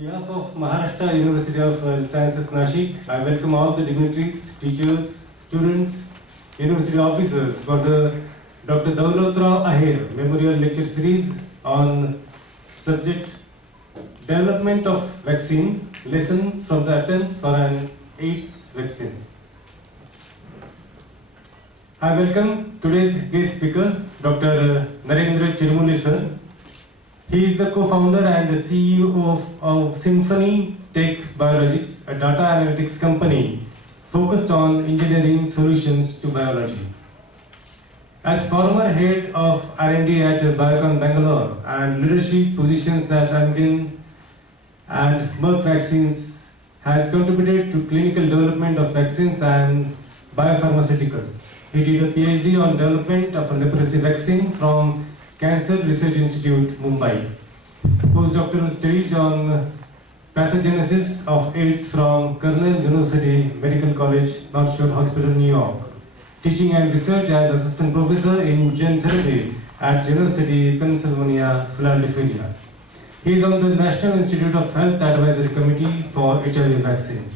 behalf of Maharashtra University of Sciences Nashik, I welcome all the dignitaries, teachers, students, university officers for the Dr. Daulatrao Aher Memorial Lecture Series on subject Development of Vaccine, Lessons from the Attempts for an AIDS Vaccine. I welcome today's guest speaker, Dr. Narendra Chirmule sir. He is the co-founder and the CEO of Symphony Tech Biologics, a data analytics company focused on engineering solutions to biology. As former head of R&D at Biocon Bangalore and leadership positions at Amgen and Merck Vaccines, has contributed to clinical development of vaccines and biopharmaceuticals. He did a PhD on development of a leprosy vaccine from Cancer Research Institute, Mumbai. Postdoctoral studies on pathogenesis of AIDS from Cornell University Medical College, North Shore Hospital, New York. Teaching and research as assistant professor in gene therapy at University of Pennsylvania, Philadelphia. He is on the National Institute of Health Advisory Committee for HIV vaccine.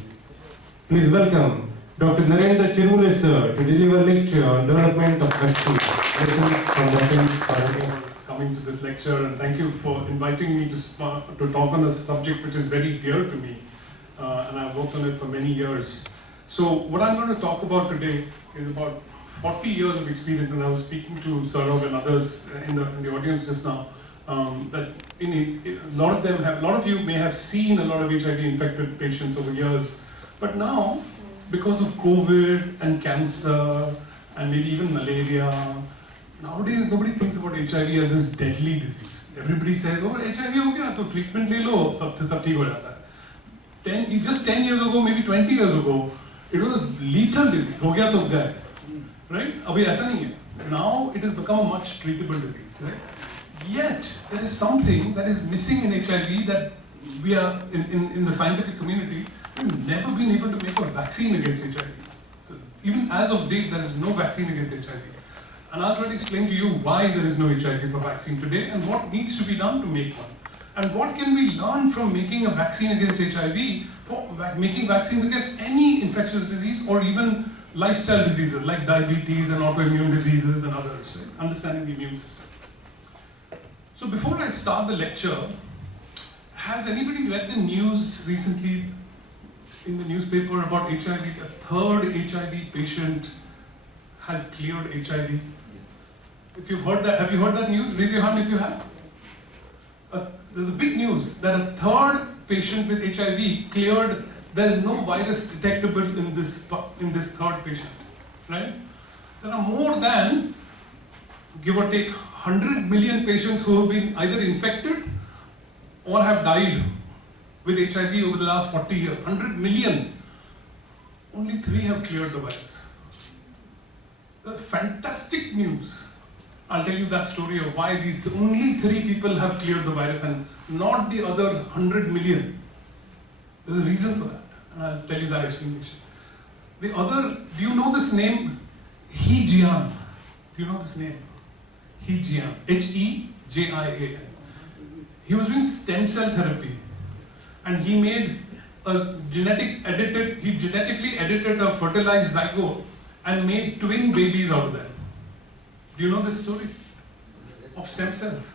Please welcome Dr. Narendra Chirmule sir to deliver a lecture on development of vaccines. Thank you for coming to this lecture, and thank you for inviting me to talk on a subject which is very dear to me, and I've worked on it for many years. So what I'm going to talk about today is about 40 years of experience, and I was speaking to Saurav and others in the audience just now, that a lot of you may have seen a lot of HIV infected patients over years, but now because of COVID and cancer and maybe even malaria, nowadays nobody thinks about HIV as this deadly disease. Everybody says, oh, HIV ho gaya, to treatment le lo, sab theek ho jata hai. Just 10 years ago, maybe 20 years ago, it was a lethal disease. Ho gaya to gaya. Right? Abhi aisa nahi hai. Now it has become a much treatable disease. Right? Yet, there is something that is missing in HIV that we are, in the scientific community, we've never been able to make a vaccine against HIV. So even as of date, there is no vaccine against HIV. And I'll try to explain to you why there is no HIV for vaccine today and what needs to be done to make one. And what can we learn from making a vaccine against HIV for making vaccines against any infectious disease or even lifestyle diseases like diabetes and autoimmune diseases and others, right? Understanding the immune system. So before I start the lecture, has anybody read the news recently in the newspaper about HIV? A third HIV patient has cleared HIV. Yes. If you've heard that, have you heard that news? Raise your hand if you have. There's a big news that a third patient with HIV cleared. There is no virus detectable in this third patient, right? There are more than, give or take, 100 million patients who have been either infected or have died with HIV over the last 40 years. 100 million. Only 3 have cleared the virus. That's fantastic news. I'll tell you that story of why only 3 people have cleared the virus and not the other 100 million. There's a reason for that, and I'll tell you that explanation. The other, do you know this name? He Jian. Do you know this name? He Jian. H-E-J-I-A-N. He was doing stem cell therapy, and he made a genetically edited a fertilized zygote and made twin babies out of them. Do you know this story of stem cells?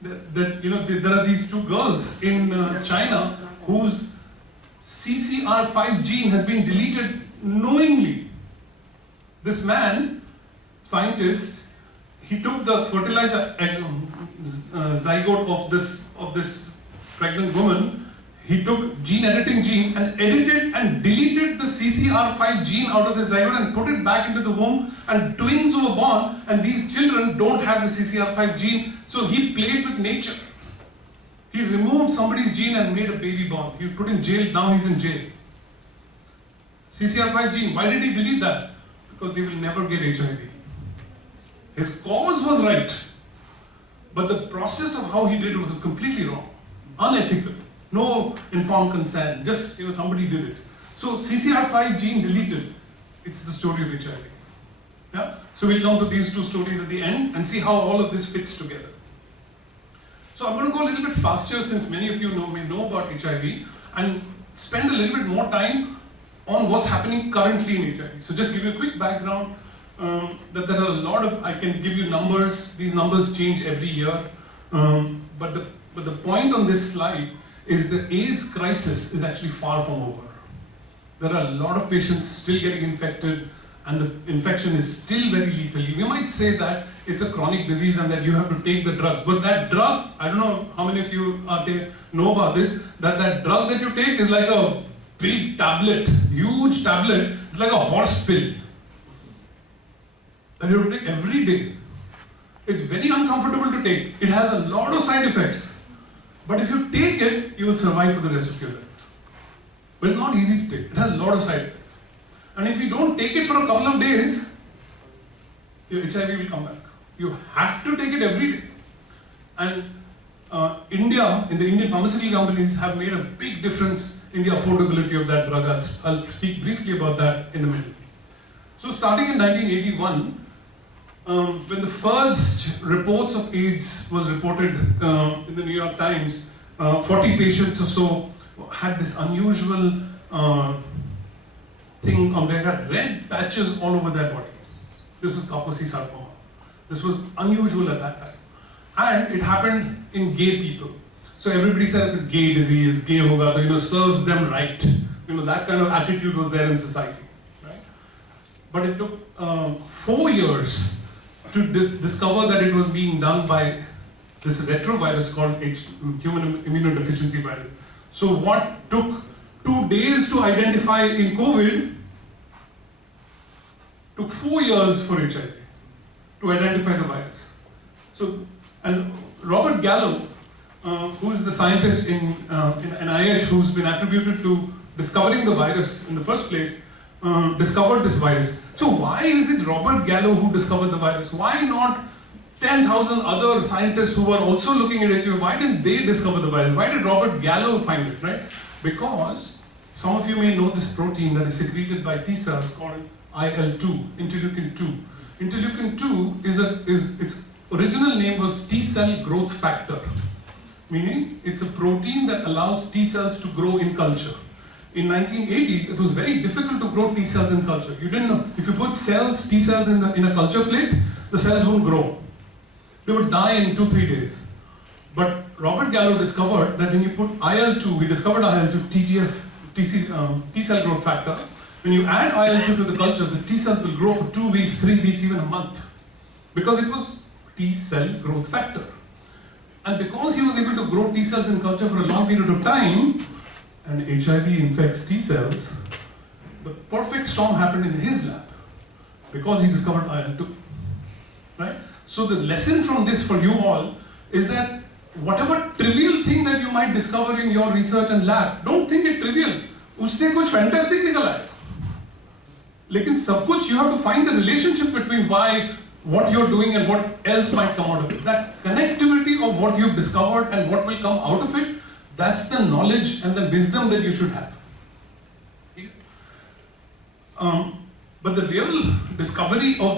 There are these 2 girls in China whose CCR5 gene has been deleted knowingly. This man, scientist, he took the fertilized zygote of this pregnant woman. He took editing gene and edited and deleted the CCR5 gene out of the zygote and put it back into the womb, and twins were born, and these children don't have the CCR5 gene, so he played with nature. He removed somebody's gene and made a baby born. He was put in jail, now he's in jail. CCR5 gene, why did he delete that? Because they will never get HIV. His cause was right, but the process of how he did it was completely wrong, unethical. No informed consent, just somebody did it. So CCR5 gene deleted, it's the story of HIV. Yeah? So we'll come to these 2 stories at the end and see how all of this fits together. So I'm going to go a little bit faster since many of you may know about HIV and spend a little bit more time on what's happening currently in HIV. So just give you a quick background that there are a lot of, I can give you numbers, these numbers change every year, but the point on this slide is the AIDS crisis is actually far from over. There are a lot of patients still getting infected and the infection is still very lethal. You might say that it's a chronic disease and that you have to take the drugs, but that drug, I don't know how many of you know about this, that drug that you take is like a big tablet, huge tablet, it's like a horse pill. And you have to take every day. It's very uncomfortable to take. It has a lot of side effects. But if you take it, you will survive for the rest of your life. But it's not easy to take. It has a lot of side effects. And if you don't take it for a couple of days, your HIV will come back. You have to take it every day. And India, in the Indian pharmaceutical companies have made a big difference in the affordability of that drug. I'll speak briefly about that in a minute. So starting in 1981, when the first reports of AIDS was reported in the New York Times, 40 patients or so had this unusual thing on their head, red patches all over their body. This was Kaposi sarcoma. This was unusual at that time. And it happened in gay people. So everybody said it's a gay disease, gay hoga, serves them right. That kind of attitude was there in society. Right? But it took 4 years to discover that it was being done by this retrovirus called human immunodeficiency virus. So what took 2 days to identify in COVID took 4 years for HIV to identify the virus. So, and Robert Gallo, who is the scientist in NIH who's been attributed to discovering the virus in the first place, discovered this virus. So why is it Robert Gallo who discovered the virus? Why not 10,000 other scientists who were also looking at HIV? Why didn't they discover the virus? Why did Robert Gallo find it, right? Because some of you may know this protein that is secreted by T cells called IL-2, interleukin-2. Interleukin-2 its original name was T cell growth factor, meaning it's a protein that allows T cells to grow in culture. In 1980s, it was very difficult to grow T cells in culture. You didn't know, if you put T cells in a culture plate, the cells wouldn't grow. They would die in 2-3 days. But Robert Gallo discovered that when you put IL-2, we discovered IL-2, T cell growth factor. When you add IL-2 to the culture, the T cells will grow for 2 weeks, 3 weeks, even a month. Because it was T cell growth factor. And because he was able to grow T cells in culture for a long period of time, and HIV infects T cells, the perfect storm happened in his lab because he discovered IL-2. Right? So the lesson from this for you all is that whatever trivial thing that you might discover in your research and lab, don't think it trivial. उससे कुछ fantastic निकल आए. लेकिन सब कुछ you have to find the relationship between what you're doing and what else might come out of it. That connectivity of what you've discovered and what will come out of it, that's the knowledge and the wisdom that you should have. But the real discovery of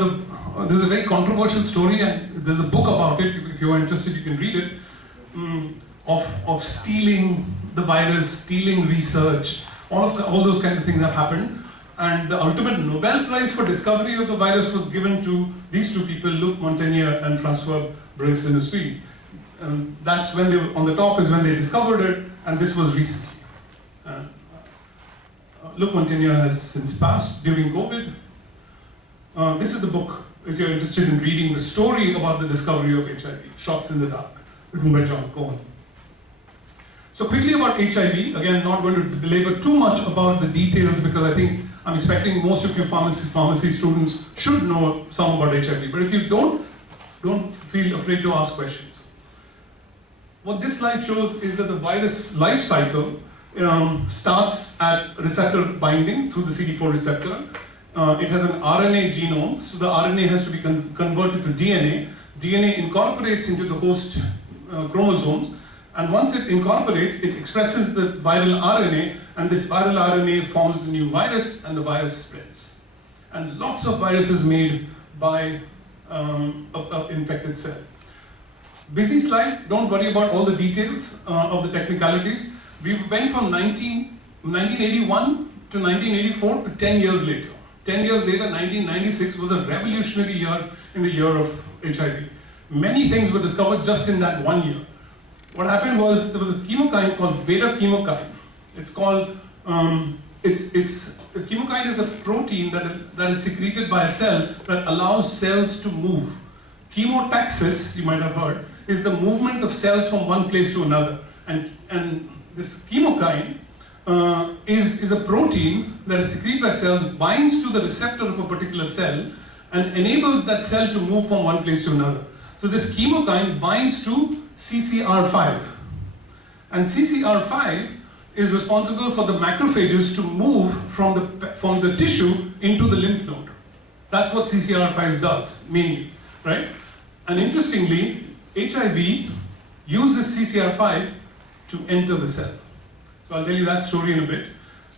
there's a very controversial story and there's a book about it, if you're interested you can read it, of stealing the virus, stealing research, all those kinds of things have happened. And the ultimate Nobel Prize for discovery of the virus was given to these two people, Luc Montagnier and François Bresson-Usui. That's when on the top is when they discovered it, and this was recently. Luc Montagnier has since passed during COVID. This is the book, if you're interested in reading the story about the discovery of HIV, Shots in the Dark, written by John Cohen. So quickly about HIV, again, not going to belabor too much about the details because I think I'm expecting most of you pharmacy students should know some about HIV. But if you don't feel afraid to ask questions. What this slide shows is that the virus life cycle starts at receptor binding through the CD4 receptor. It has an RNA genome, so the RNA has to be converted to DNA. DNA incorporates into the host chromosomes, and once it incorporates, it expresses the viral RNA, and this viral RNA forms a new virus, and the virus spreads. And lots of viruses made by an infected cell. Busy slide, don't worry about all the details of the technicalities. We went from 1981 to 1984 to 10 years later. 10 years later, 1996 was a revolutionary year in the year of HIV. Many things were discovered just in that 1 year. What happened was there was a chemokine called beta chemokine. It's called, a chemokine is a protein that is secreted by a cell that allows cells to move. Chemotaxis, you might have heard, is the movement of cells from one place to another. And this chemokine is a protein that is secreted by cells, binds to the receptor of a particular cell, and enables that cell to move from one place to another. So this chemokine binds to CCR5. And CCR5 is responsible for the macrophages to move from the tissue into the lymph node. That's what CCR5 does, mainly, right? And interestingly, HIV uses CCR5 to enter the cell. So I'll tell you that story in a bit.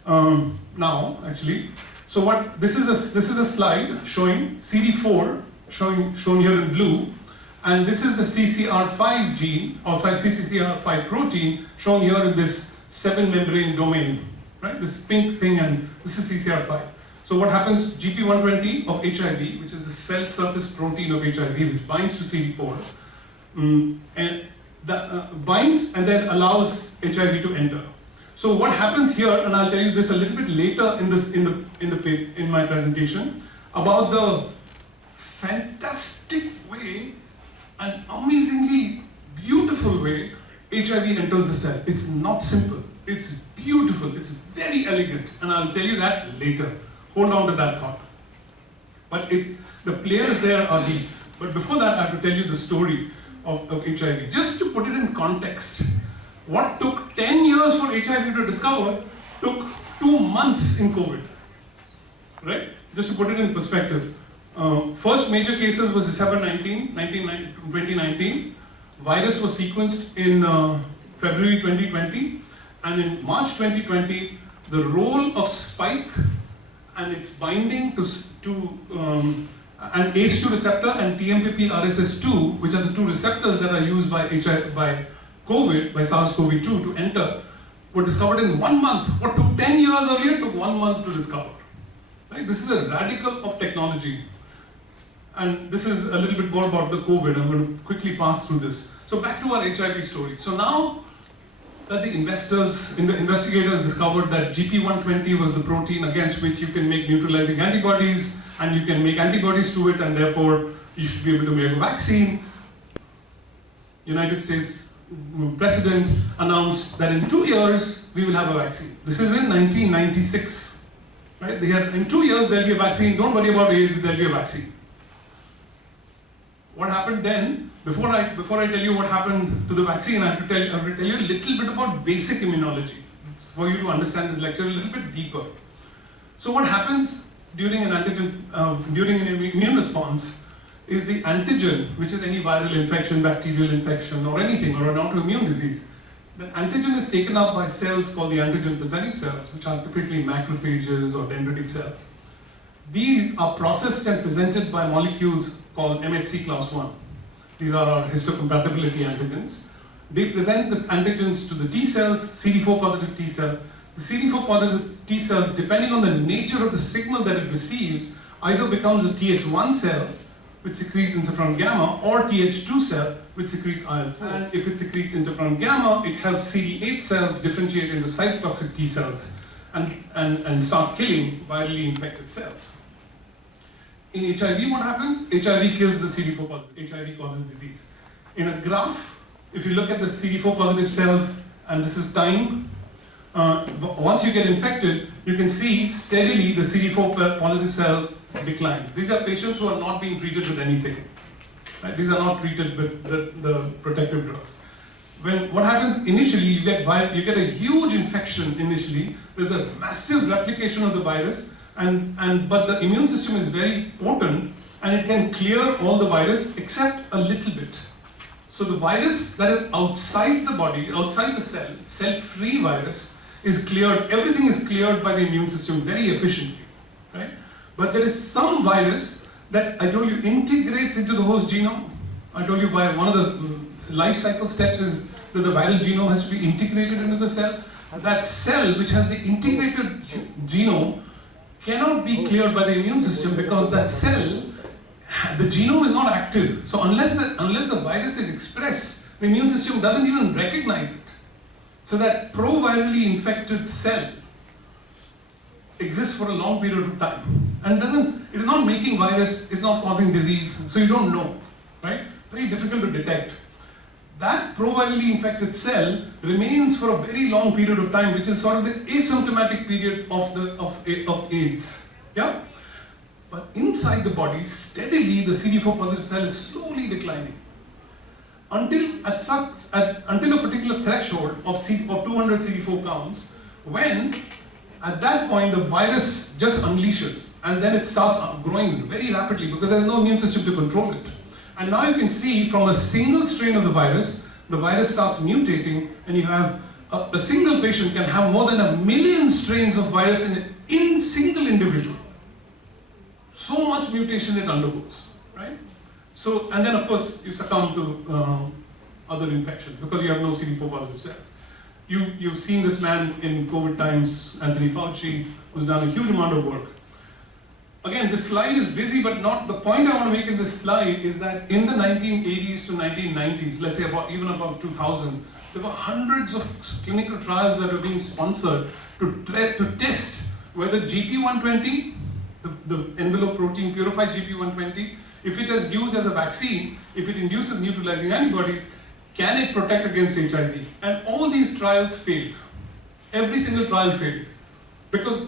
Now, actually, so this is a slide showing CD4, shown here in blue, and this is the CCR5 gene, or CCR5 protein, shown here in this 7-membrane domain, right? This pink thing, and this is CCR5. So what happens, GP120 of HIV, which is the cell surface protein of HIV, which binds to CD4, and that binds and then allows HIV to enter. So what happens here, and I'll tell you this a little bit later in my presentation, about the fantastic way, an amazingly beautiful way HIV enters the cell. It's not simple, it's beautiful, it's very elegant, and I'll tell you that later. Hold on to that thought. But the players there are these. But before that, I have to tell you the story of HIV. Just to put it in context, what took 10 years for HIV to discover took 2 months in COVID, right? Just to put it in perspective. First major cases was December 2019. Virus was sequenced in February 2020, and in March 2020, the role of spike and its binding to an ACE2 receptor and TMPP RSS2, which are the 2 receptors that are used by COVID, by SARS-CoV-2 to enter, were discovered in 1 month. What took 10 years earlier took 1 month to discover. Right? This is a radical of technology. And this is a little bit more about the COVID. I'm going to quickly pass through this. So back to our HIV story. So now that the investigators discovered that GP120 was the protein against which you can make neutralizing antibodies, and you can make antibodies to it, and therefore you should be able to make a vaccine. United States President announced that in 2 years we will have a vaccine. This is in 1996. Right? In 2 years there'll be a vaccine. Don't worry about AIDS, there'll be a vaccine. What happened then? Before I tell you what happened to the vaccine, I have to tell you a little bit about basic immunology for you to understand this lecture a little bit deeper. So what happens during an immune response is the antigen, which is any viral infection, bacterial infection, or anything, or an autoimmune disease. The antigen is taken up by cells called the antigen-presenting cells, which are typically macrophages or dendritic cells. These are processed and presented by molecules called MHC class 1. These are our histocompatibility antigens. They present the antigens to the T cells, CD4 positive T cell. The CD4 positive T cells, depending on the nature of the signal that it receives, either becomes a Th1 cell, which secretes interferon gamma, or Th2 cell, which secretes IL-4. And if it secretes interferon gamma, it helps CD8 cells differentiate into cytotoxic T cells and start killing virally infected cells. In HIV, what happens? HIV kills the CD4 positive. HIV causes disease. In a graph, if you look at the CD4 positive cells, and this is time, once you get infected, you can see steadily the CD4 positive cell declines. These are patients who are not being treated with anything. Right? These are not treated with the protective drugs. What happens initially, you get a huge infection initially. There's a massive replication of the virus, but the immune system is very potent, and it can clear all the virus except a little bit. So the virus that is outside the body, outside the cell, cell-free virus, is cleared. Everything is cleared by the immune system very efficiently, right? But there is some virus that I told you integrates into the host genome. I told you by one of the life cycle steps is that the viral genome has to be integrated into the cell. That cell which has the integrated genome cannot be cleared by the immune system because that cell, the genome is not active. So unless the virus is expressed, the immune system doesn't even recognize it. So that pro-virally infected cell exists for a long period of time and it is not making virus, it's not causing disease, so you don't know, right? Very difficult to detect. That pro-virally infected cell remains for a very long period of time, which is sort of the asymptomatic period of AIDS. Yeah? But inside the body, steadily the CD4 positive cell is slowly declining. Until a particular threshold of 200 CD4 counts, when at that point the virus just unleashes and then it starts growing very rapidly because there is no immune system to control it. And now you can see from a single strain of the virus starts mutating, and you have a single patient can have more than 1 million strains of virus in single individual. So much mutation it undergoes, right? So, and then of course you succumb to other infections because you have no CD4 positive cells. You've seen this man in COVID times, Anthony Fauci, who's done a huge amount of work. Again, this slide is busy, but not the point I want to make in this slide is that in the 1980s to 1990s, let's say even about 2000, there were hundreds of clinical trials that were being sponsored to test whether GP120, the envelope protein, purified GP120, if it is used as a vaccine, if it induces neutralizing antibodies, can it protect against HIV? And all these trials failed. Every single trial failed. Because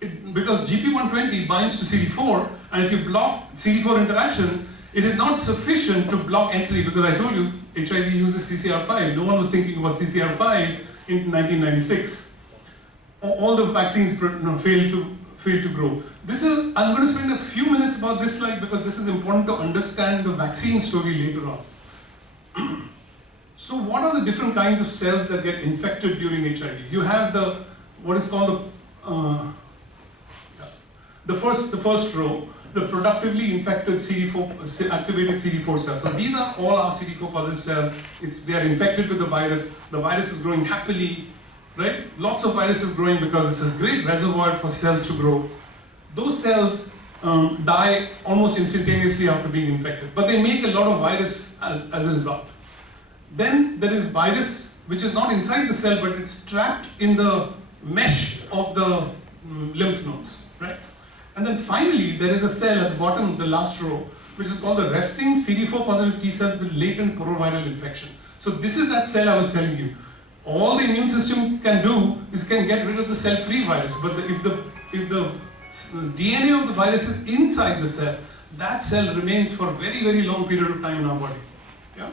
GP120 binds to CD4, and if you block CD4 interaction, it is not sufficient to block entry, because I told you HIV uses CCR5. No one was thinking about CCR5 in 1996. All the vaccines failed to grow. I'm going to spend a few minutes about this slide because this is important to understand the vaccine story later on. So what are the different kinds of cells that get infected during HIV? You have what is called the first row, the productively infected activated CD4 cells. So these are all our CD4 positive cells. They are infected with the virus. The virus is growing happily, right? Lots of viruses growing because it's a great reservoir for cells to grow. Those cells die almost instantaneously after being infected, but they make a lot of virus as a result. Then there is virus which is not inside the cell, but it's trapped in the mesh of the lymph nodes, right? And then finally, there is a cell at the bottom, the last row, which is called the resting CD4 positive T cells with latent proviral infection. So this is that cell I was telling you. All the immune system can do is can get rid of the cell-free virus, but if the DNA of the virus is inside the cell, that cell remains for a very, very long period of time in our body. Yeah?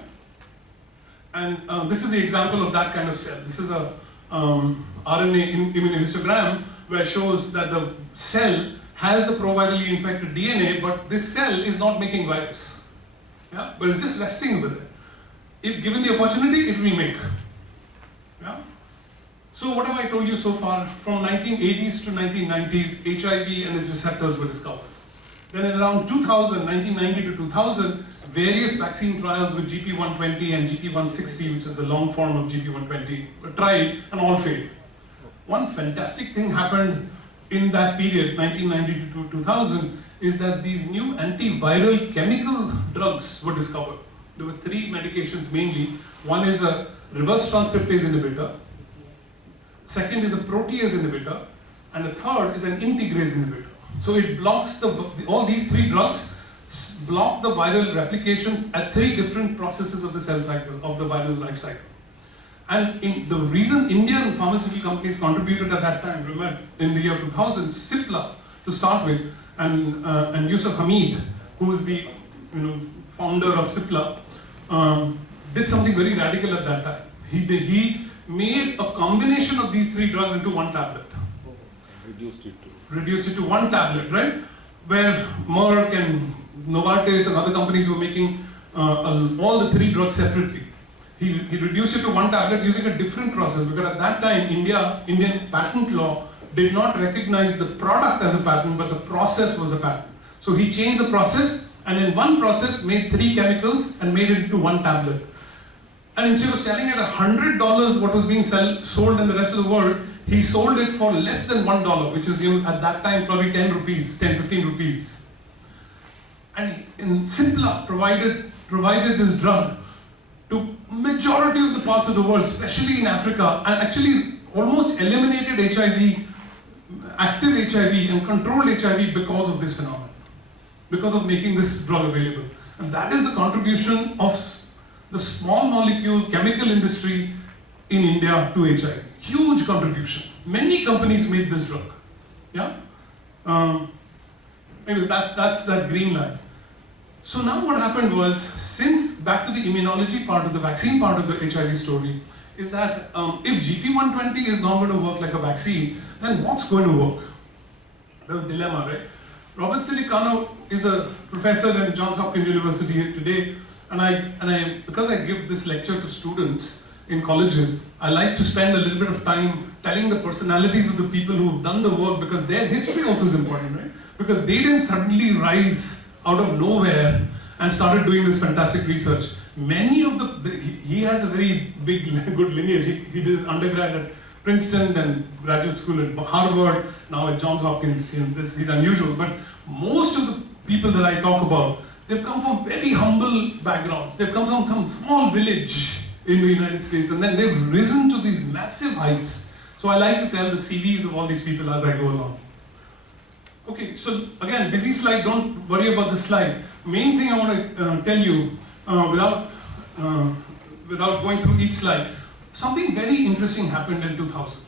And this is the example of that kind of cell. This is a RNA immunohistogram where it shows that the cell has the provirally infected DNA, but this cell is not making virus. Yeah? But it's just resting over there. If given the opportunity, it will make. Yeah? So what have I told you so far? From 1980s to 1990s, HIV and its receptors were discovered. Then in around 2000, 1990 to 2000, various vaccine trials with GP120 and GP160, which is the long form of GP120, were tried and all failed. One fantastic thing happened in that period, 1990 to 2000, is that these new antiviral chemical drugs were discovered. There were 3 medications mainly. One is a reverse transcriptase inhibitor, second is a protease inhibitor, and the third is an integrase inhibitor. So it blocks all these 3 drugs block the viral replication at 3 different processes of the cell cycle, of the viral life cycle. And the reason Indian pharmaceutical companies contributed at that time, remember, in the year 2000, Cipla to start with, and Yusuf Hamid, who is the founder of Cipla, did something very radical at that time. He made a combination of these 3 drugs into one tablet. Reduced it to one tablet, right? Where Merck and Novartis and other companies were making all the 3 drugs separately. He reduced it to one tablet using a different process, because at that time Indian patent law did not recognize the product as a patent, but the process was a patent. So he changed the process and in one process made 3 chemicals and made it into 1 tablet. And instead of selling it at $100 what was being sold in the rest of the world, he sold it for less than $1, which is at that time probably 10 rupees, 10, 15 rupees. And in Simpla provided this drug to majority of the parts of the world, especially in Africa, and actually almost eliminated HIV, active HIV and controlled HIV because of this phenomenon, because of making this drug available. And that is the contribution of the small molecule chemical industry in India to HIV. Huge contribution. Many companies made this drug. Yeah? Maybe that's that green line. So now what happened was, since back to the immunology part of the vaccine part of the HIV story, is that if GP120 is not going to work like a vaccine, then what's going to work? The dilemma, right? Robert Silicano is a professor at Johns Hopkins University today, and I because I give this lecture to students in colleges, I like to spend a little bit of time telling the personalities of the people who've done the work, because their history also is important, right? Because they didn't suddenly rise out of nowhere and started doing this fantastic research. Many of he has a very big, good lineage. He did undergrad at Princeton, then graduate school at Harvard, now at Johns Hopkins. He's unusual, but most of the people that I talk about, they've come from very humble backgrounds. They've come from some small village in the United States, and then they've risen to these massive heights. So I like to tell the CVs of all these people as I go along. Okay, so again, busy slide, don't worry about the slide. Main thing I want to tell you, without going through each slide, something very interesting happened in 2000.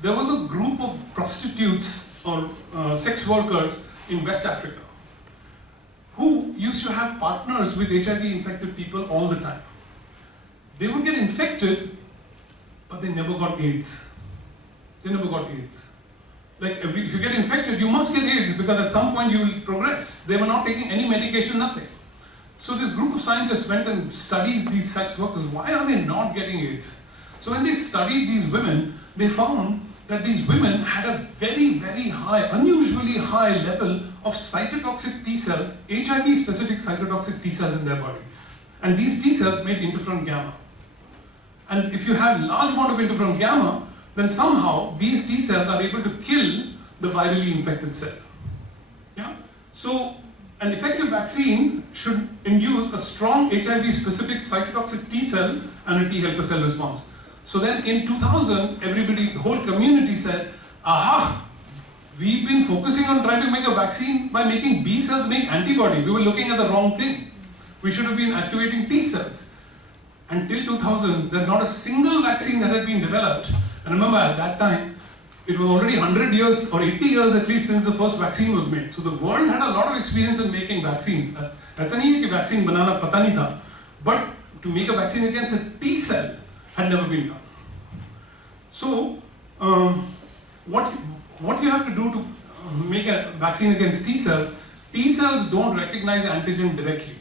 There was a group of prostitutes or sex workers in West Africa who used to have partners with HIV-infected people all the time. They would get infected, but they never got AIDS. They never got AIDS. Like if you get infected, you must get AIDS, because at some point you will progress. They were not taking any medication, nothing. So this group of scientists went and studied these sex workers. Why are they not getting AIDS? So when they studied these women, they found that these women had a very, very high, unusually high level of cytotoxic T cells, HIV-specific cytotoxic T cells in their body. And these T cells made interferon gamma. And if you have large amount of interferon gamma, then somehow these T cells are able to kill the virally infected cell. Yeah? So an effective vaccine should induce a strong HIV-specific cytotoxic T cell and a T helper cell response. So then in 2000, everybody, the whole community said, aha, we've been focusing on trying to make a vaccine by making B cells make antibody. We were looking at the wrong thing. We should have been activating T cells. Until 2000, there's not a single vaccine that had been developed. And remember, at that time, it was already 100 years or 80 years at least since the first vaccine was made. So the world had a lot of experience in making vaccines. ऐसा नहीं है कि vaccine बनाना पता नहीं था. But to make a vaccine against a T cell had never been done. So what you have to do to make a vaccine against T cells don't recognize antigen directly.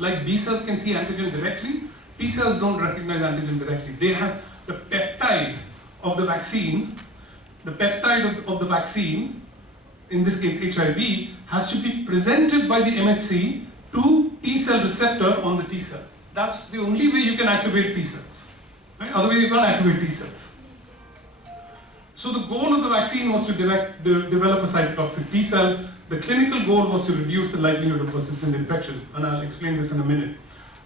Like B cells can see antigen directly, T cells don't recognize antigen directly. They have the peptide of the vaccine. The peptide of the vaccine, in this case HIV, has to be presented by the MHC to T cell receptor on the T cell. That's the only way you can activate T cells. Right? Otherwise you can't activate T cells. So the goal of the vaccine was to develop a cytotoxic T cell. The clinical goal was to reduce the likelihood of persistent infection, and I'll explain this in a minute.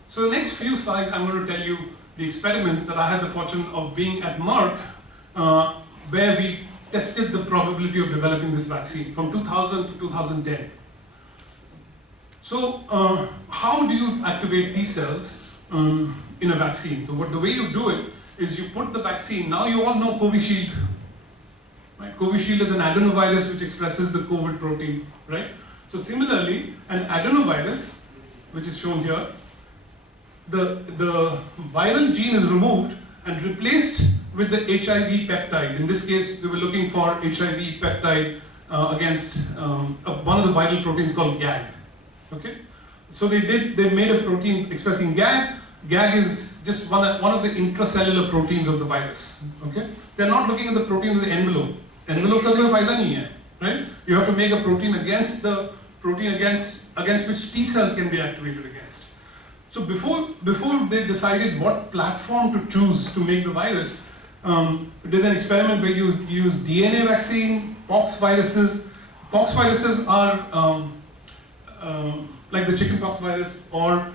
So the next few slides, I'm going to tell you the experiments that I had the fortune of being at Merck, where we tested the probability of developing this vaccine from 2000 to 2010. So how do you activate T cells in a vaccine? So the way you do it is you put the vaccine, now you all know Covishield. Right? Covishield is an adenovirus which expresses the COVID protein, right? So similarly, an adenovirus, which is shown here, the viral gene is removed and replaced with the HIV peptide. In this case, we were looking for HIV peptide against one of the viral proteins called GAG. Okay, so they made a protein expressing GAG. GAG is just one of the intracellular proteins of the virus. Okay, they're not looking at the protein of the envelope. Envelope का कोई फायदा नहीं है, right? You have to make a protein against the protein against which T cells can be activated against. So before they decided what platform to choose to make the virus, we did an experiment where you use DNA vaccine, pox viruses. Pox viruses are like the chickenpox virus or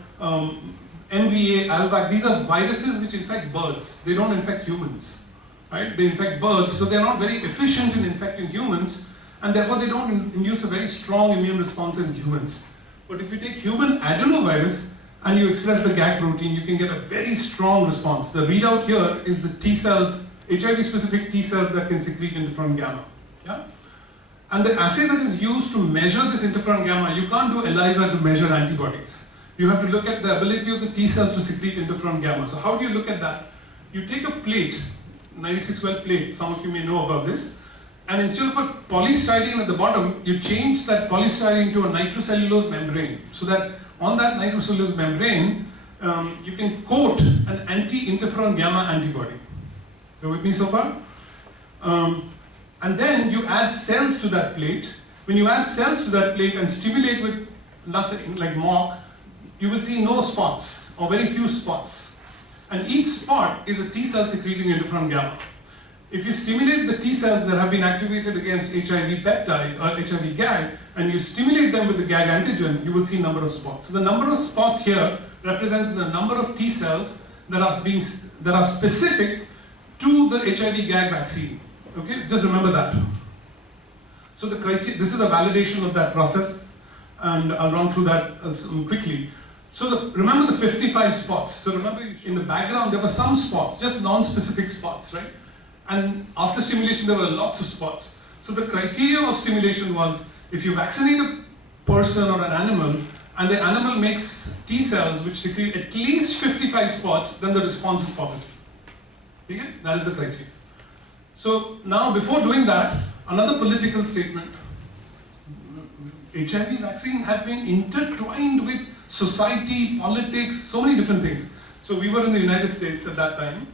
MVA, Alvac. These are viruses which infect birds. They don't infect humans, right? They infect birds, so they're not very efficient in infecting humans, and therefore they don't induce a very strong immune response in humans. But if you take human adenovirus and you express the gag protein, you can get a very strong response. The readout here is the T cells, HIV-specific T cells that can secrete interferon gamma. Yeah? And the assay that is used to measure this interferon gamma, you can't do ELISA to measure antibodies. You have to look at the ability of the T cells to secrete interferon gamma. So how do you look at that? You take a plate, 96-well plate, some of you may know about this, and instead of a polystyrene at the bottom, you change that polystyrene to a nitrocellulose membrane, so that on that nitrocellulose membrane, you can coat an anti-interferon gamma antibody. You with me so far? And then you add cells to that plate. When you add cells to that plate and stimulate with nothing, like mock, you will see no spots, or very few spots. And each spot is a T cell secreting interferon gamma. If you stimulate the T cells that have been activated against HIV peptide, or HIV gag, and you stimulate them with the gag antigen, you will see a number of spots. So the number of spots here represents the number of T cells that are specific to the HIV gag vaccine. Okay, just remember that. So the criteria, this is a validation of that process, and I'll run through that quickly. So remember the 55 spots. So remember in the background there were some spots, just non-specific spots, right? And after stimulation there were lots of spots. So the criteria of stimulation was, if you vaccinate a person or an animal, and the animal makes T cells which secrete at least 55 spots, then the response is positive. Okay? That is the criteria. So now before doing that, another political statement. HIV vaccine had been intertwined with society, politics, so many different things. So we were in the United States at that time,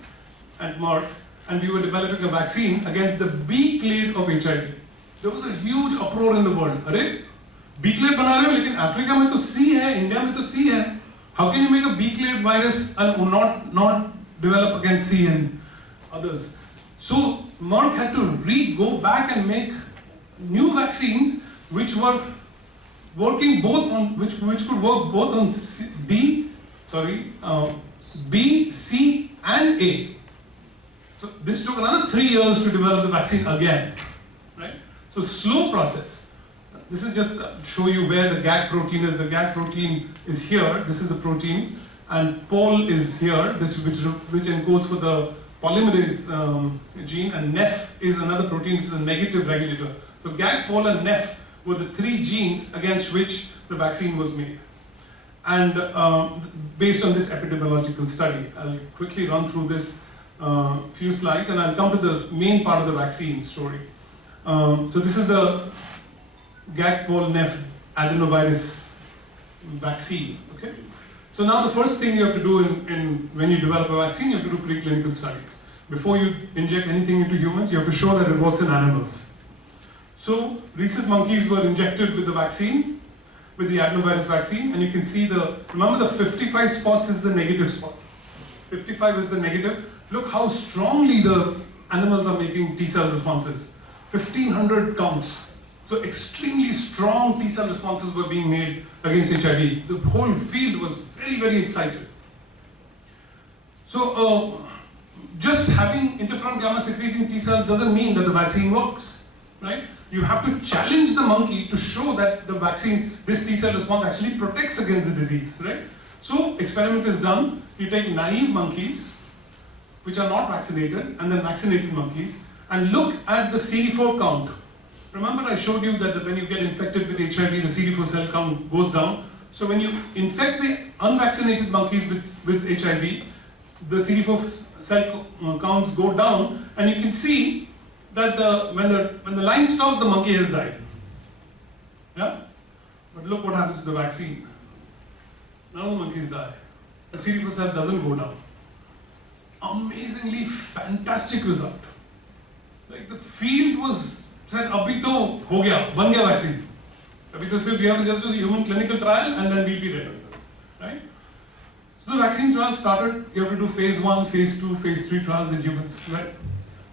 at Merck, and we were developing a vaccine against the B clade of HIV. There was a huge uproar in the world. Arey, B clade bana rahe ho, lekin Africa mein to C hai, India mein to C hai. How can you make a B clade virus and not develop against C and others? So Merck had to go back and make new vaccines which were working both on which could work both on B, C, and A. So this took another 3 years to develop the vaccine again, right? So slow process. This is just to show you where the gag protein is. The gag protein is here. This is the protein, and pol is here, which encodes for the polymerase gene, and NEF is another protein which is a negative regulator. So gag, pol, and NEF were the 3 genes against which the vaccine was made. And based on this epidemiological study, I'll quickly run through this few slides, and I'll come to the main part of the vaccine story. So this is the gag, pol, NEF adenovirus vaccine. Okay. So now the first thing you have to do when you develop a vaccine, you have to do preclinical studies. Before you inject anything into humans, you have to show that it works in animals. So rhesus monkeys were injected with the vaccine, with the adenovirus vaccine, and you can see remember the 55 spots is the negative spot. 55 is the negative. Look how strongly the animals are making T cell responses. 1500 counts. So extremely strong T cell responses were being made against HIV. The whole field was very, very excited. So just having interferon gamma secreting T cells doesn't mean that the vaccine works, right? You have to challenge the monkey to show that the vaccine, this T cell response actually protects against the disease, right? So experiment is done. You take naive monkeys, which are not vaccinated, and then vaccinated monkeys, and look at the CD4 count. Remember I showed you that when you get infected with HIV, the CD4 cell count goes down. So when you infect the unvaccinated monkeys with HIV, the CD4 cell counts go down, and you can see that when the line stops, the monkey has died. Yeah? But look what happens to the vaccine. None of the monkeys die. The CD4 cell doesn't go down. Amazingly fantastic result. Like the field was said, abhi to ho gaya, ban gaya vaccine. We just say we have to just do the human clinical trial and then we'll be ready, right? So the vaccine trial started. You have to do phase 1, phase 2, phase 3 trials in humans, right?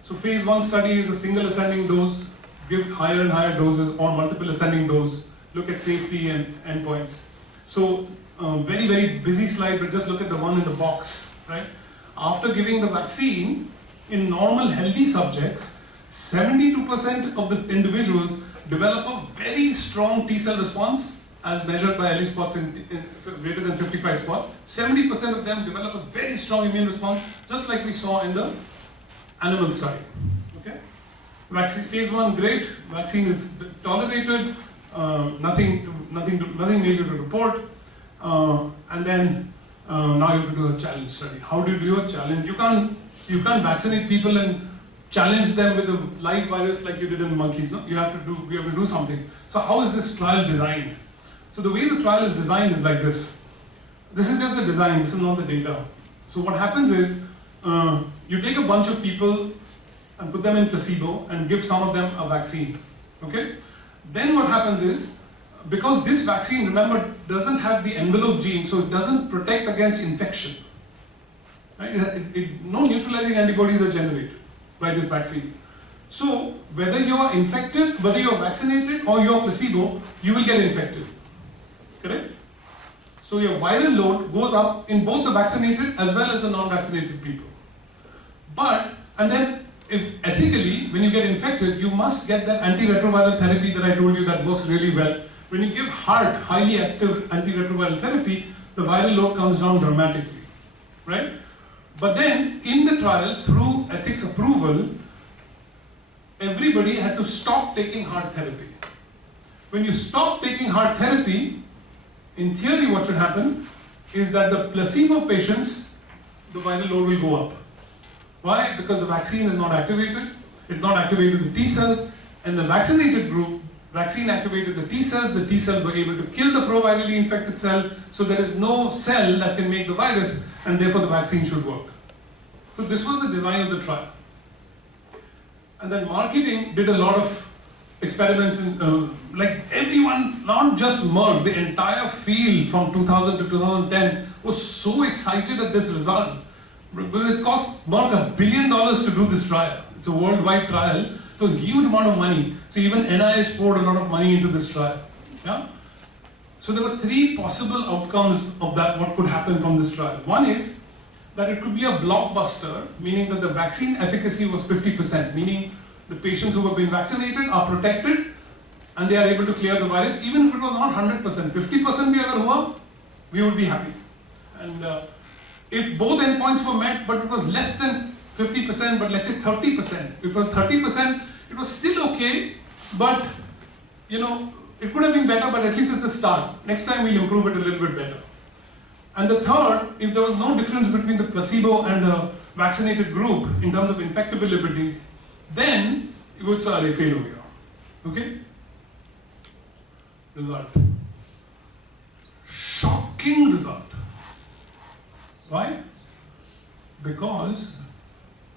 So phase 1 study is a single ascending dose, give higher and higher doses or multiple ascending dose, look at safety and endpoints. So very, very busy slide, but just look at the one in the box, right? After giving the vaccine, in normal healthy subjects, 72% of the individuals develop a very strong T cell response as measured by ELI spots in greater than 55 spots. 70% of them develop a very strong immune response, just like we saw in the animal study. Okay? Vaccine, phase 1, great. Vaccine is tolerated. Nothing major to report. And then now you have to do a challenge study. How do you do a challenge? You can't vaccinate people and challenge them with a live virus like you did in monkeys. No? We have to do something. So how is this trial designed? So the way the trial is designed is like this. This is just the design. This is not the data. So what happens is you take a bunch of people and put them in placebo and give some of them a vaccine. Okay? Then what happens is, because this vaccine, remember, doesn't have the envelope gene, so it doesn't protect against infection. Right? No neutralizing antibodies are generated by this vaccine. So whether you are infected, whether you are vaccinated or you are placebo, you will get infected. Correct? So your viral load goes up in both the vaccinated as well as the non-vaccinated people. And then if ethically, when you get infected, you must get that antiretroviral therapy that I told you that works really well. When you give highly active antiretroviral therapy, the viral load comes down dramatically, right? But then in the trial, through ethics approval, everybody had to stop taking heart therapy. When you stop taking heart therapy, in theory what should happen is that the placebo patients, the viral load will go up. Why? Because the vaccine is not activated, it not activated the T cells, and the vaccinated group, vaccine activated the T cells were able to kill the pro-virally infected cell, so there is no cell that can make the virus, and therefore the vaccine should work. So this was the design of the trial. And then marketing did a lot of experiments in, like everyone, not just Merck, the entire field from 2000 to 2010 was so excited at this result. It cost Merck $1 billion to do this trial. It's a worldwide trial, so a huge amount of money. So even NIH poured a lot of money into this trial. Yeah? So there were 3 possible outcomes of that, what could happen from this trial. One is that it could be a blockbuster, meaning that the vaccine efficacy was 50%, meaning the patients who have been vaccinated are protected and they are able to clear the virus, even if it was not 100%. 50% bhi agar hua, we would be happy. And if both endpoints were met, but it was less than 50%, but let's say 30%, if it was 30%, it was still okay, but you know, it could have been better, but at least it's a start. Next time we'll improve it a little bit better. And the third, if there was no difference between the placebo and the vaccinated group in terms of infectability, then you would say fail over here. Okay? Result. Shocking result. Why? Because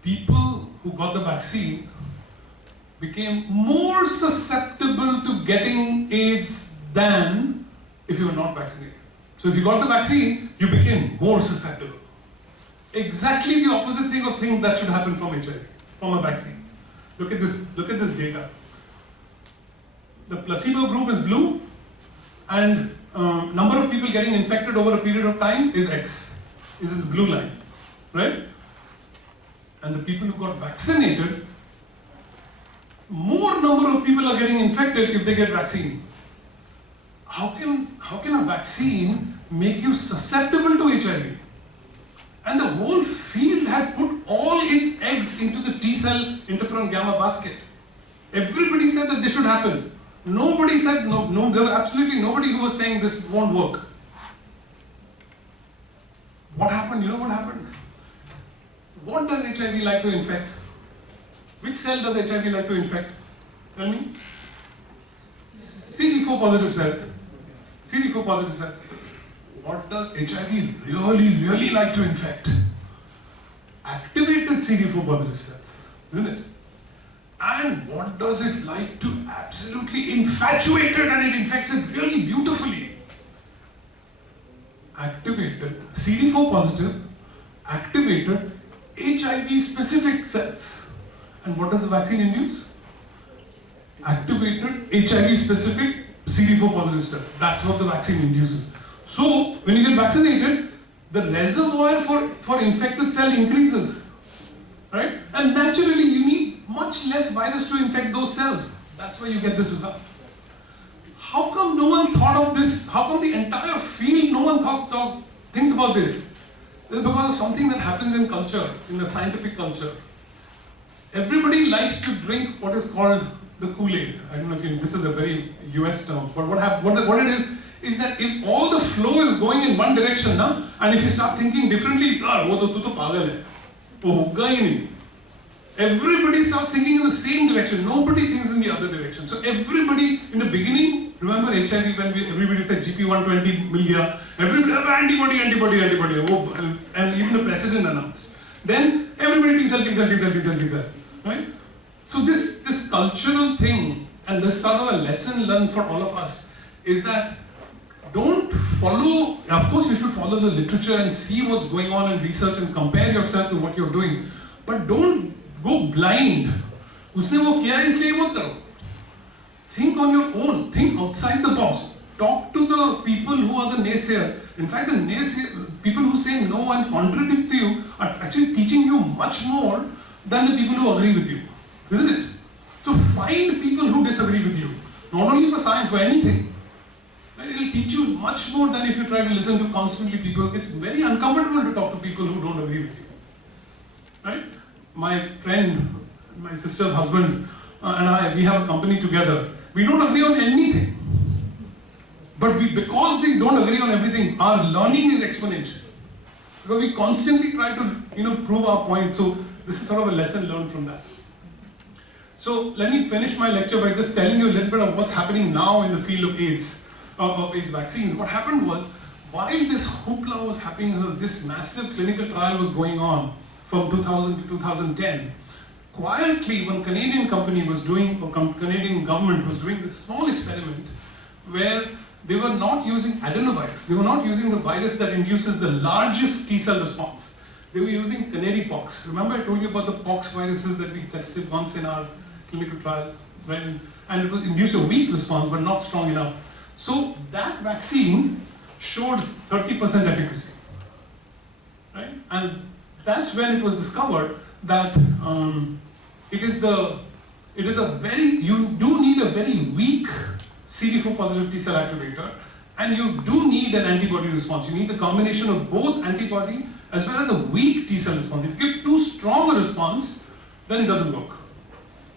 people who got the vaccine became more susceptible to getting AIDS than if you were not vaccinated. So if you got the vaccine, you became more susceptible. Exactly the opposite thing that should happen from HIV, from a vaccine. Look at this data. The placebo group is blue, and number of people getting infected over a period of time is X, is in the blue line, right? And the people who got vaccinated, more number of people are getting infected if they get vaccine. How can a vaccine make you susceptible to HIV? And the whole field had put all its eggs into the T cell interferon gamma basket. Everybody said that this should happen. Nobody said, no, there was absolutely nobody who was saying this won't work. What happened? You know what happened? What does HIV like to infect? Which cell does HIV like to infect? Tell me. CD4 positive cells. CD4 positive cells. What does HIV really like to infect? Activated CD4 positive cells, isn't it? And what does it like to absolutely infatuate it, and it infects it really beautifully. Activated, CD4 positive, activated HIV specific cells. And what does the vaccine induce? Activated HIV specific CD4 positive cell. That's what the vaccine induces. So, when you get vaccinated, the reservoir for infected cell increases. Right? And naturally, you need much less virus to infect those cells. That's why you get this result. How come no one thought of this? How come the entire field, no one thinks about this? It's because of something that happens in culture, in the scientific culture. Everybody likes to drink what is called the Kool-Aid. I don't know if this is a very US term, but what it is that if all the flow is going in one direction, and if you start thinking differently, everybody starts thinking in the same direction. Nobody thinks in the other direction. So everybody, in the beginning, remember HIV when everybody said GP120 milia, everybody antibody, and even the president announced. Then everybody T-cell, right? So this cultural thing, and this sort of a lesson learned for all of us, is that don't follow, of course you should follow the literature and see what's going on in research and compare yourself to what you're doing, but don't go blind. उसने वो किया है इसलिए मत करो. Think on your own. Think outside the box. Talk to the people who are the naysayers. In fact, the people who say no and contradict you are actually teaching you much more than the people who agree with you, isn't it? So find people who disagree with you, not only for science, for anything. Right? It will teach you much more than if you try to listen to constantly people. It's very uncomfortable to talk to people who don't agree with you. Right? My friend, my sister's husband, and we have a company together. We don't agree on anything. But because we don't agree on everything, our learning is exponential. Because we constantly try to, prove our point. So this is sort of a lesson learned from that. So let me finish my lecture by just telling you a little bit of what's happening now in the field of AIDS, of AIDS vaccines. What happened was, while this hoopla was happening, this massive clinical trial was going on from 2000 to 2010, quietly one Canadian company was doing, or Canadian government was doing this small experiment where they were not using adenovirus. They were not using the virus that induces the largest T-cell response. They were using canary pox. Remember I told you about the pox viruses that we tested once in our clinical trial, right? And it was induced a weak response, but not strong enough. So that vaccine showed 30% efficacy, right? And that's when it was discovered that you do need a very weak CD4 positive T cell activator, and you do need an antibody response. You need the combination of both antibody as well as a weak T cell response. If you give too strong a response, then it doesn't work.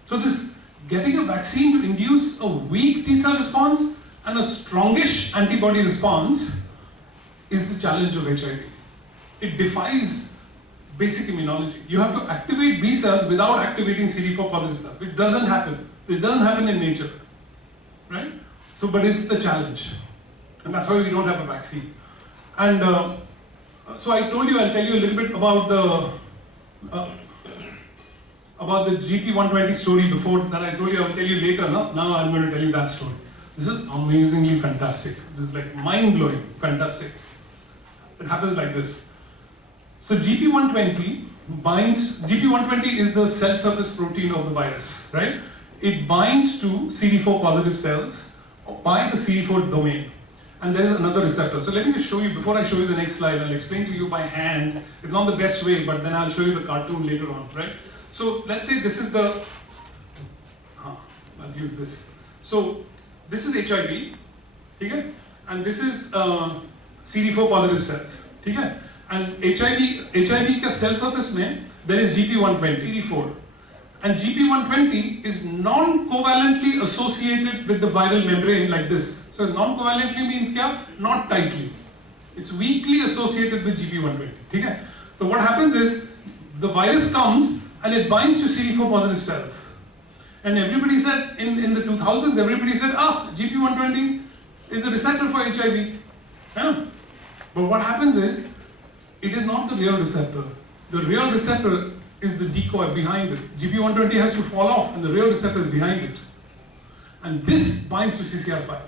So this getting a vaccine to induce a weak T cell response and a strongish antibody response is the challenge of HIV. It defies basic immunology. You have to activate B cells without activating CD4 positive stuff. It doesn't happen. It doesn't happen in nature, right? So, but it's the challenge, and that's why we don't have a vaccine. And so I told you, I'll tell you a little bit about the GP120 story before that. I told you I will tell you later. No? Now I'm going to tell you that story. This is amazingly fantastic. This is like mind-blowing, fantastic. It happens like this. So GP120 is the cell surface protein of the virus, right? It binds to CD4 positive cells by the CD4 domain. And there is another receptor. So let me just show you, before I show you the next slide, I'll explain to you by hand. It's not the best way, but then I'll show you the cartoon later on, right? So let's say this is the, I'll use this. So this is HIV, okay? And this is CD4 positive cells, okay? And HIV ka cell surface mein, there is GP120, CD4. And GP120 is non-covalently associated with the viral membrane like this. So non-covalently means kya? Not tightly. It's weakly associated with GP120. Okay? So what happens is, the virus comes and it binds to CD4 positive cells. And everybody said, in the 2000s, everybody said, GP120 is a receptor for HIV. Yeah? But what happens is, it is not the real receptor. The real receptor is the decoy behind it. GP120 has to fall off and the real receptor is behind it. And this binds to CCR5.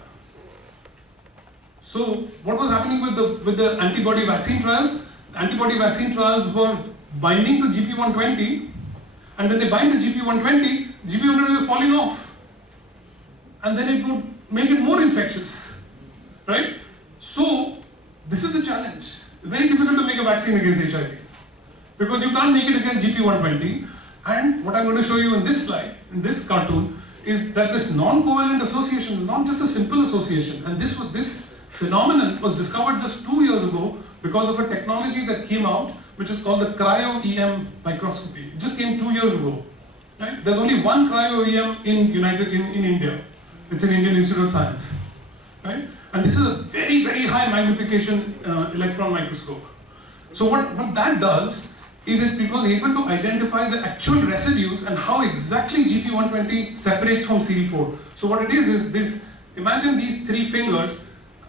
So what was happening with the antibody vaccine trials? Antibody vaccine trials were binding to GP120, and when they bind to GP120, GP120 is falling off. And then it would make it more infectious, right? So this is the challenge. It's very difficult to make a vaccine against HIV because you can't make it against GP120. And what I'm going to show you in this slide, in this cartoon, is that this non-covalent association is not just a simple association. And this phenomenon was discovered just 2 years ago because of a technology that came out, which is called the cryo-EM microscopy. It just came 2 years ago. Right? There's only one cryo-EM in India. It's an Indian Institute of Science. Right? And this is a very, very high magnification electron microscope. So what that does is it was able to identify the actual residues and how exactly GP120 separates from CD4. So what it is this, imagine these three fingers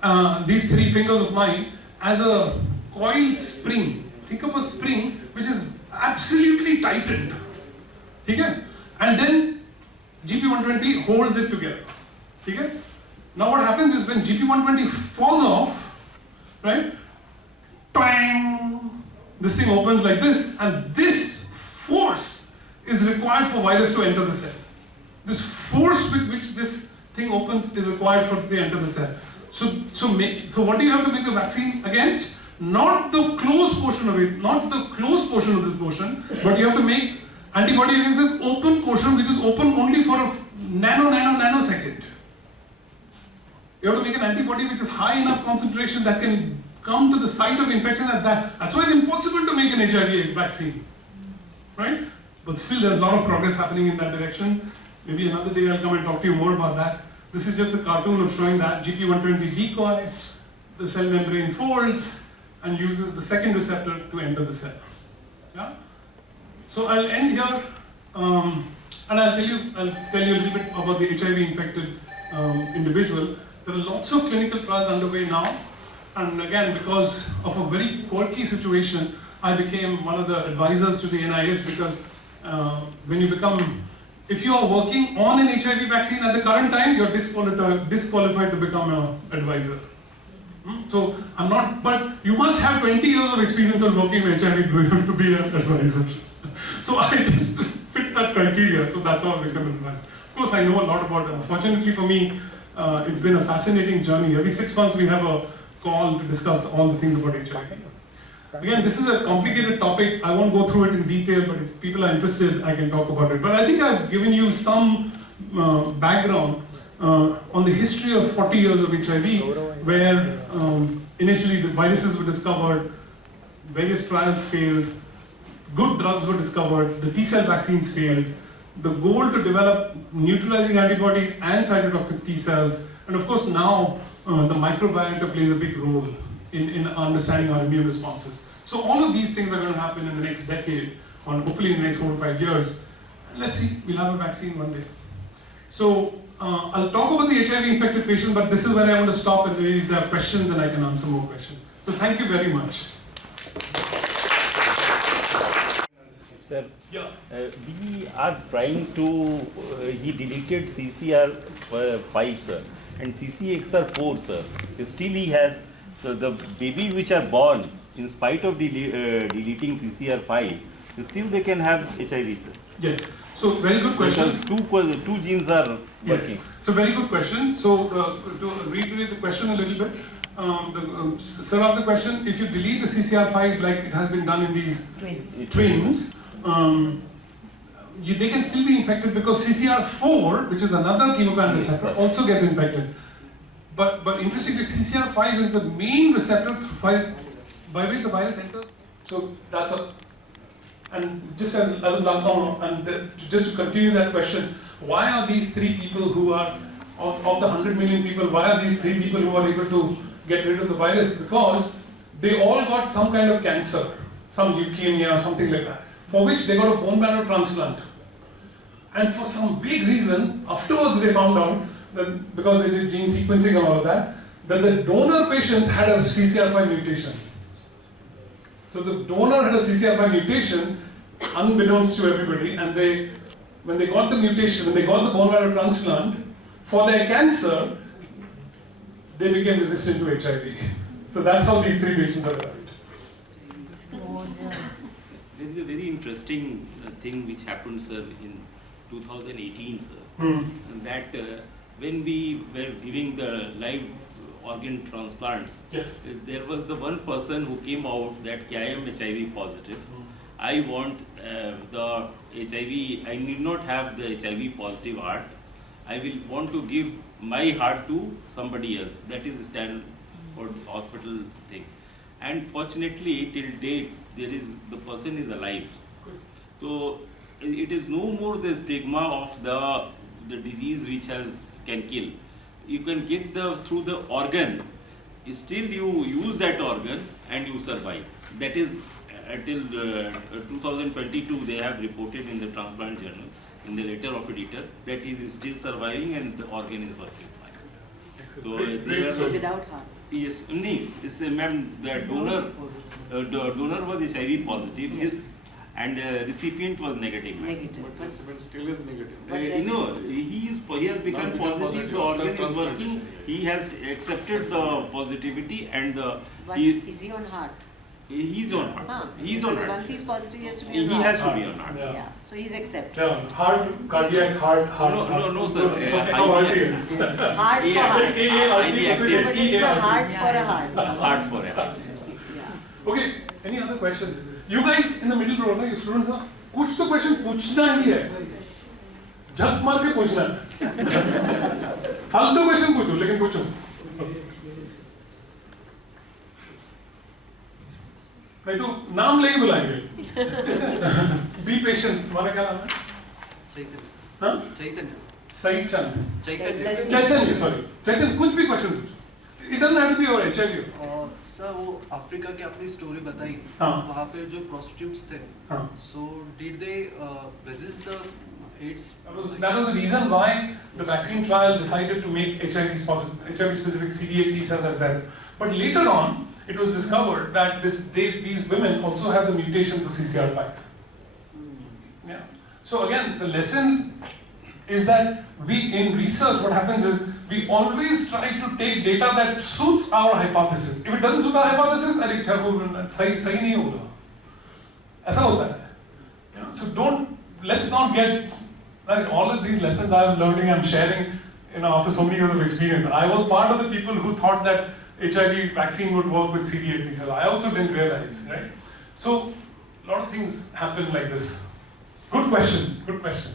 of mine as a coiled spring. Think of a spring which is absolutely tightened. Okay? And then GP120 holds it together. Okay? Now what happens is when GP120 falls off, right? Twang! This thing opens like this, and this force is required for virus to enter the cell. This force with which this thing opens is required for it to enter the cell. So what do you have to make a vaccine against? Not the closed portion of it, not the closed portion of this portion, but you have to make antibody against this open portion, which is open only for a nanosecond. You have to make an antibody which is high enough concentration that can come to the site of infection at that. That's why it's impossible to make an HIV vaccine, right? But still there's a lot of progress happening in that direction. Maybe another day I'll come and talk to you more about that. This is just a cartoon of showing that GP120 decoy, the cell membrane folds and uses the second receptor to enter the cell. Yeah? So I'll end here and I'll tell you a little bit about the HIV infected individual. There are lots of clinical trials underway now. And again, because of a very quirky situation, I became one of the advisors to the NIH because if you are working on an HIV vaccine at the current time, you're disqualified to become an advisor. So I'm not, but you must have 20 years of experience on working with HIV to be an advisor. So I just fit that criteria, so that's how I became an advisor. Of course, I know a lot about it. Unfortunately for me, it's been a fascinating journey. Every 6 months we have a call to discuss all the things about HIV. Again, this is a complicated topic. I won't go through it in detail, but if people are interested, I can talk about it. But I think I've given you some background on the history of 40 years of HIV, where initially the viruses were discovered, various trials failed, good drugs were discovered, the T-cell vaccines failed, the goal to develop neutralizing antibodies and cytotoxic T-cells, and of course now the microbiota plays a big role in understanding our immune responses. So all of these things are going to happen in the next decade, or hopefully in the next 4 or 5 years. And let's see, we'll have a vaccine one day. So I'll talk about the HIV infected patient, but this is where I want to stop, and maybe if there are questions, then I can answer more questions. So thank you very much. Sir, Yeah. we are trying to, he deleted CCR5, sir, and CCXR4, sir. Still he has, the baby which are born, in spite of deleting CCR5, still they can have HIV, sir. Yes. So very good question. Because two genes are working. Yes. So very good question. So to reiterate the question a little bit, sir asked the question, if you delete the CCR5 like it has been done in these twins, they can still be infected because CCR4, which is another chemokine receptor, also gets infected. But interestingly, CCR5 is the main receptor by which the virus enters. So that's a, and just as a just to continue that question, why are these three people who are, of the 100 million people, why are these three people who are able to get rid of the virus? Because they all got some kind of cancer, some leukemia, something like that, for which they got a bone marrow transplant. And for some vague reason, afterwards they found out that because they did gene sequencing and all of that the donor patients had a CCR5 mutation. So the donor had a CCR5 mutation, unbeknownst to everybody, and when they got the mutation, when they got the bone marrow transplant, for their cancer, they became resistant to HIV. So that's how these 3 patients are arrived. There is a very interesting thing which happened, sir, in 2018, sir. That when we were giving the live organ transplants, Yes. there was the one person who came out that I am HIV positive. I want the HIV, I need not have the HIV positive heart. I will want to give my heart to somebody else. That is standard for hospital thing. And fortunately, till date, the person is alive. So it is no more the stigma of the disease which can kill. You can get through the organ, still you use that organ and you survive. That is until 2022 they have reported in the transplant journal, in the letter of editor, that is still surviving and the organ is working fine. So they are without heart. yes, it's ma'am, the donor was HIV positive, Yes. and recipient was negative. Negative. But recipient still is negative. But He has become become positive, positive the organ after is working, transplantation. he has accepted the positivity and But he, is he on heart? he's on heart. Huh. He's on Because heart. once he's positive, he has to be He on heart. has to be on heart. Yeah. Yeah. So he's accepted. Yeah, heart, cardiac, heart. No, sir. Something High- how heart is. Heart for Yeah. heart. Highly active. But it's a heart for a heart. Heart for a heart. Yeah. Okay, any other questions? You guys in the middle row, you students, कुछ तो question पूछना ही है, झक मार के पूछना है, फालतू question पूछो, लेकिन पूछो. नहीं तो नाम लेके बुलाएंगे. Be patient. तुम्हारा क्या नाम है? चैतन्य. हाँ? चैतन्य. सही चंद. चैतन्य. चैतन्य, sorry. चैतन्य, कुछ भी question पूछो. It doesn't have to be over HIV. Sir वो अफ्रीका की अपनी स्टोरी बताई. हाँ. वहाँ पे जो prostitutes थे. हाँ. So did they resist the AIDS? That was the reason why the vaccine trial decided to make HIV specific CD8 T cells as that. But later on, it was discovered that these women also have the mutation for CCR5. Yeah. So again, the lesson is that in research, what happens is we always try to take data that suits our hypothesis. If it doesn't suit our hypothesis, then it's सही नहीं होगा. ऐसा होता है. You know, so let's not get like all of these lessons I'm learning, I'm sharing, after so many years of experience. I was part of the people who thought that HIV vaccine would work with CD8 T cell. I also didn't realize, right? So a lot of things happen like this. Good question, good question.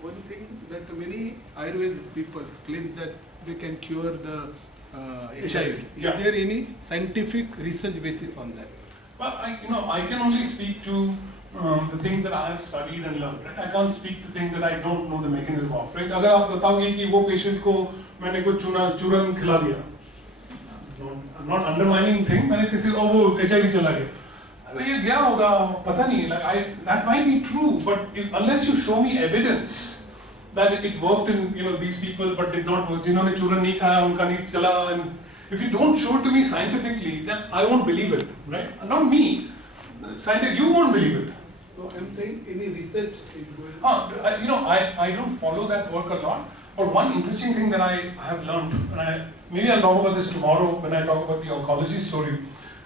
One thing that many Ayurvedic people claim that they can cure the HIV. Yeah. Is there any scientific research basis on that? Well, I can only speak to the things that I have studied and learned. Right? I can't speak to things that I don't know the mechanism of. Right? अगर आप बताओगे कि वो patient को मैंने कुछ चूरन खिला दिया, I'm not undermining thing. मैंने किसी वो HIV चला गया. अरे ये गया होगा, पता नहीं. Like that might be true, but unless you show me evidence that it worked in these people but did not work, जिन्होंने चूरन नहीं खाया उनका नहीं चला, and if you don't show it to me scientifically, then I won't believe it, right? Not me, scientific, you won't believe it. So I'm saying any research is going. I don't follow that work a lot, but one interesting thing that I have learned, and maybe I'll talk about this tomorrow when I talk about the oncology story.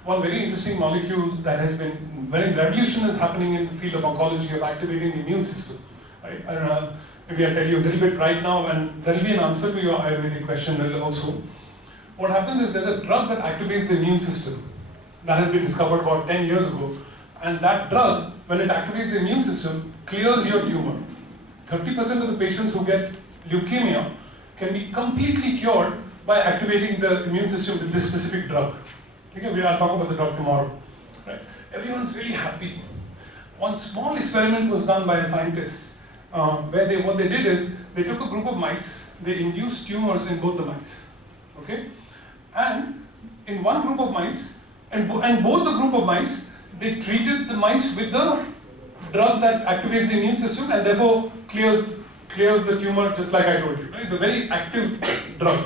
One very interesting molecule that has been, very revolution is happening in the field of oncology, of activating the immune system. Right? I don't know, maybe I'll tell you a little bit right now, and there'll be an answer to your Ayurvedic question also. What happens is there's a drug that activates the immune system that has been discovered about 10 years ago. And that drug, when it activates the immune system, clears your tumor. 30% of the patients who get leukemia can be completely cured by activating the immune system with this specific drug. Okay, I'll talk about the drug tomorrow. Right? Everyone's really happy. One small experiment was done by a scientist where what they did is they took a group of mice, they induced tumors in both the mice. Okay? And in one group of mice, and both the group of mice, they treated the mice with the drug that activates the immune system and therefore clears the tumor, just like I told you, right? The very active drug.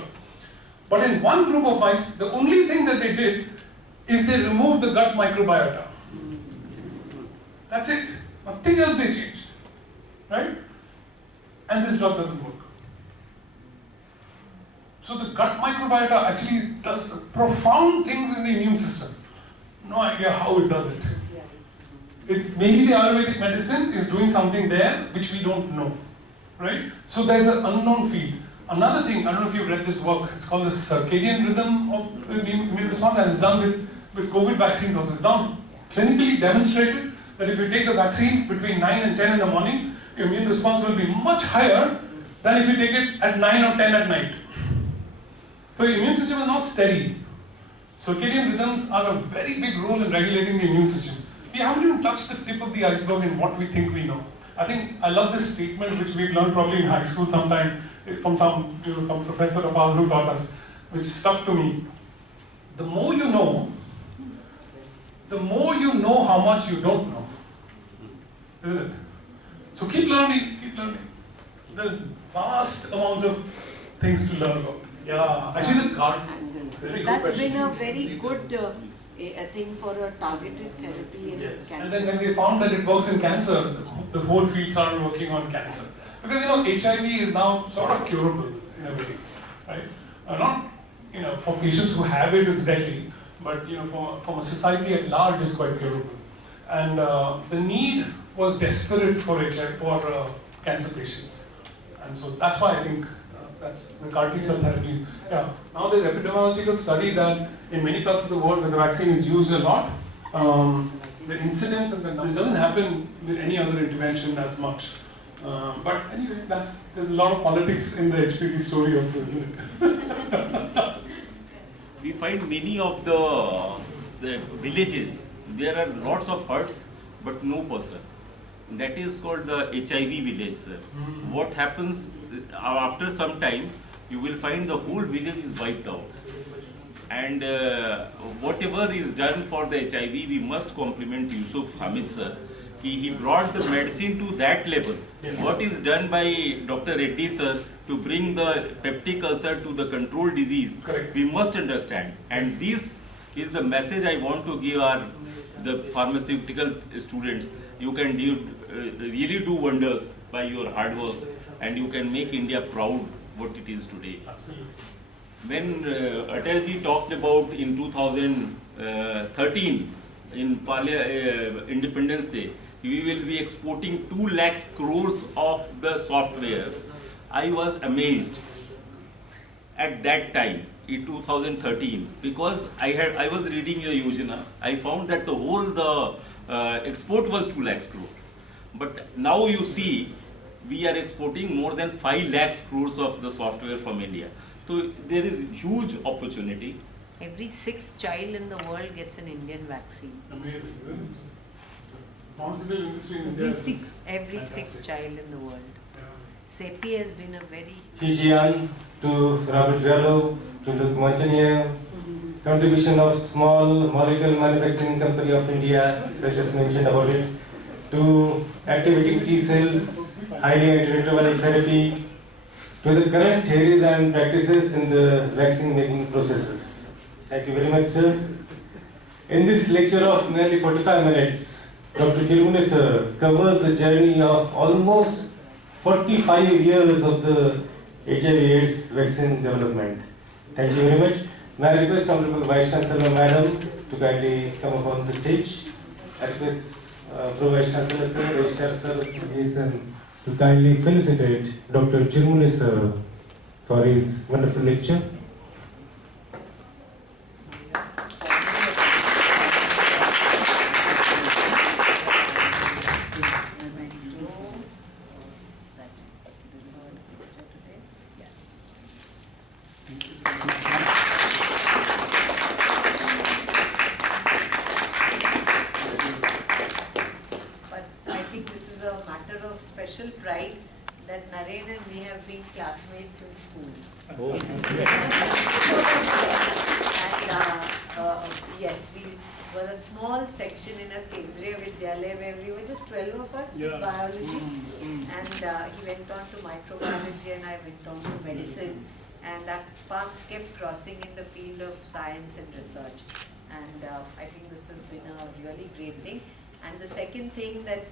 But in one group of mice, the only thing that they did is they removed the gut microbiota. That's it. Nothing else they changed. Right? And this drug doesn't work. So the gut microbiota actually does profound things in the immune system. No idea how it does it. It's maybe the Ayurvedic medicine is doing something there which we don't know. Right? So there's an unknown field. Another thing, I don't know if you've read this work, it's called the circadian rhythm of immune response, and it's done with COVID vaccines also. It's done clinically demonstrated that if you take the vaccine between 9 and 10 in the morning, your immune response will be much higher than if you take it at 9 or 10 at night. So your immune system is not steady. Circadian rhythms are a very big role in regulating the immune system. We haven't even touched the tip of the iceberg in what we think we know. I love this statement which we've learned probably in high school sometime from some professor of ours who taught us, which stuck to me. The more you know how much you don't know. Isn't it? So keep learning. There's vast amounts of things to learn about. Yeah, actually the card. That's been a very good a thing for a targeted therapy in Yes. cancer. And then when they found that it works in cancer, the whole field started working on cancer. Because HIV is now sort of curable in a way, right? Not for patients who have it, it's deadly, but from a society at large, it's quite curable. And the need was desperate for cancer patients, and so that's why I think that's the CAR T cell therapy. Yeah. Now there's epidemiological study that in many parts of the world where the vaccine is used a lot, the incidence of this doesn't happen with any other intervention as much. But anyway, there's a lot of politics in the HPV story also, isn't it? We find many of the villages, there are lots of huts, but no person. That is called the HIV village, sir. What happens after some time, you will find the whole village is wiped out. And whatever is done for the HIV, we must compliment Yusuf Hamid, sir. He brought the medicine to that level. Yes. What is done by Dr. Reddy, sir, to bring the peptic ulcer to the control disease, Correct. we must understand. And this is the message I want to give the pharmaceutical students. You can really do wonders by your hard work, and you can make India proud what it is today. Absolutely. When Atalji talked about in 2013 in Independence Day, we will be exporting 2 lakh crores of the software. I was amazed at that time in 2013 because I was reading your Yojana. I found that the export was 2 lakh crore. But now you see we are exporting more than 5 lakh crores of the software from India. So there is huge opportunity. Every 6th child in the world gets an Indian vaccine. Amazing, isn't it? Pharmaceutical industry in India is Every fantastic. 6th child in the world. Yeah. CEPI has been a very Hijian to Robert Gallo to Luc Montagnier, contribution of small molecule manufacturing company of India, such as mentioned about it, to activating T cells, highly antiretroviral therapy, to the current theories and practices in the vaccine making processes. Thank you very much, sir. In this lecture of nearly 45 minutes, Dr. Chirmule sir covers the journey of almost 45 years of the HIV/AIDS vaccine development. Thank you very much. May I request Honorable Vice Chancellor Madam to kindly come up on the stage. I request Pro Vice Chancellor sir, Registrar sir, to kindly felicitate Dr. Chirmule sir for his wonderful lecture. special pride that Narendra and me have been classmates in school. Oh. And yes, we were a small section in a Kendriya Vidyalaya where we were just 12 of us with biology. And he went on to microbiology and I went on to medicine. And our paths kept crossing in the field of science and research. And I think this has been a really great thing. And the second thing that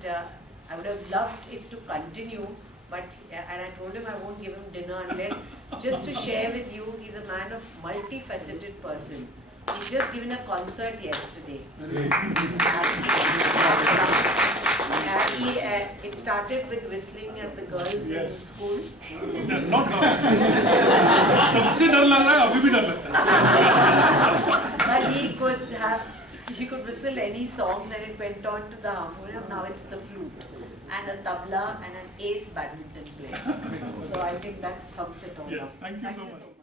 I would have loved it to continue, but and I told him I won't give him dinner unless, just to share with you, he's a man of multifaceted person. He's just given a concert yesterday. It started with whistling at the girls in school. Not now. तब से डर लग रहा है, अभी भी डर लगता है. But he could whistle any song, then it went on to the harmonium, now it's the flute, and a tabla and an ace badminton player. So I think that sums it all up. Yes, thank you so much.